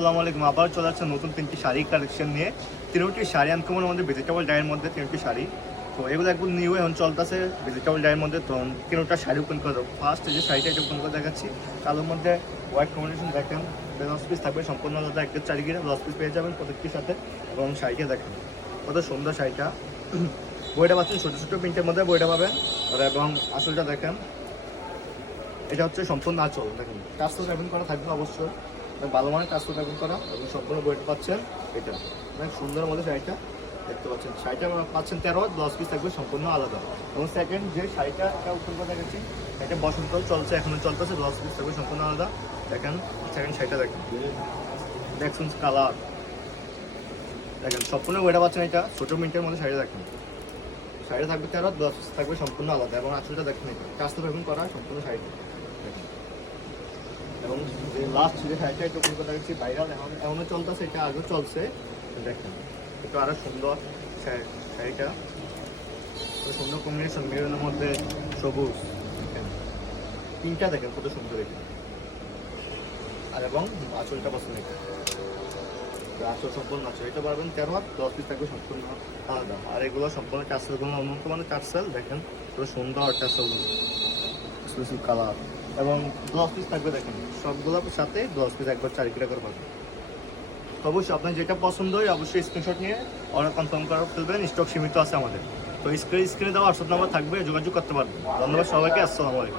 আসসালামু আলাইকুম। আবার চলে আসছে নতুন 3টি শাড়ি কালেকশন নিয়ে। 3টি শাড়ি আনকমন আমাদের ভেজিটেবল ডাইয়ের মধ্যে 3টি শাড়ি। তো এগুলো একদম নিউ এখন চলতেছে ভেজিটেবল ডাইয়ের মধ্যে। তো 3টা শাড়ি ওপেন করে দেবো। ফার্স্ট যে শাড়িটা এটা ওপেন করে দেখাচ্ছি, কালোর মধ্যে হোয়াইট কম্বিনেশন দেখেন। ব্লাউজ পিস থাকবে সম্পূর্ণ আলাদা, একটা চারিগিরে ব্লাউজ পিস পেয়ে যাবেন প্রত্যেকটির সাথে। এবং শাড়িটা দেখেন কত সুন্দর শাড়িটা। বইটা পাচ্ছেন ছোটো ছোটো প্রিন্টের মধ্যে বইটা পাবেন। এবং আসলটা দেখেন, এটা হচ্ছে সম্পূর্ণ আঁচল দেখেন, কাজ তো ট্যাপিং করা থাকবে অবশ্যই, ভালো মানের কাজ তো ট্যাপিং করা এবং সম্পূর্ণ বইটা পাচ্ছেন। এটা অনেক সুন্দর মধ্যে শাড়িটা দেখতে পাচ্ছেন। শাড়িটা পাচ্ছেন 13 10 পিস থাকবে সম্পূর্ণ আলাদা। এবং সেকেন্ড যে শাড়িটা এটা উত্তর কথা গেছি, এটা বসন্ত চলছে, এখনো চলতেছে, 10 পিস থাকবে সম্পূর্ণ আলাদা। দেখেন সেকেন্ড শাড়িটা দেখেন, দেখুন কালার দেখেন সম্পূর্ণ বইটা পাচ্ছেন। এটা ছোটো মিনিটের মধ্যে শাড়ি দেখেন, শাড়িটা থাকবে 13 10 পিস থাকবে সম্পূর্ণ আলাদা। এবং আসলটা দেখেন, এটা কাজ তো ট্যাপিং করা সম্পূর্ণ শাড়িটা দেখেন। এবং যে লাস্ট যে শাড়িটা একটু কলকাতা গেছি ভাইরাল, এখনও চলতেছে, এটা আগেও চলছে। দেখেন একটু আরও সুন্দর শাড়িটা, খুব সুন্দর কম্বিনেশন, মেরুনের মধ্যে সবুজ দেখেন, তিনটা দেখেন কত সুন্দর এটা। আর এবং আঁচলটা পছন্দ, এটা আঁচল সম্পূর্ণ আঁচল, এটা পারবেন 13 10 পিস থাকবে সম্পূর্ণ আলাদা। আর এগুলো সম্পূর্ণ টার্সেলগুলো উন্নত মানে টার্সেল দেখেন, খুব সুন্দর টার্সেল কালার। এবং 10 পিস থাকবে দেখেন, সবগুলোর সাথে 10 পিস একবার 4 কিলো করে পাবেন। অবশ্যই আপনার যেটা পছন্দ হয় অবশ্যই স্ক্রিনশট নিয়ে অর্ডার কনফার্ম করে ফেলবেন, স্টক সীমিত আছে আমাদের। তো স্ক্রিনে দেওয়া হোয়াটসঅ্যাপ নাম্বার থাকবে, যোগাযোগ করতে পারবেন। ধন্যবাদ সবাইকে, আসসালামু আলাইকুম।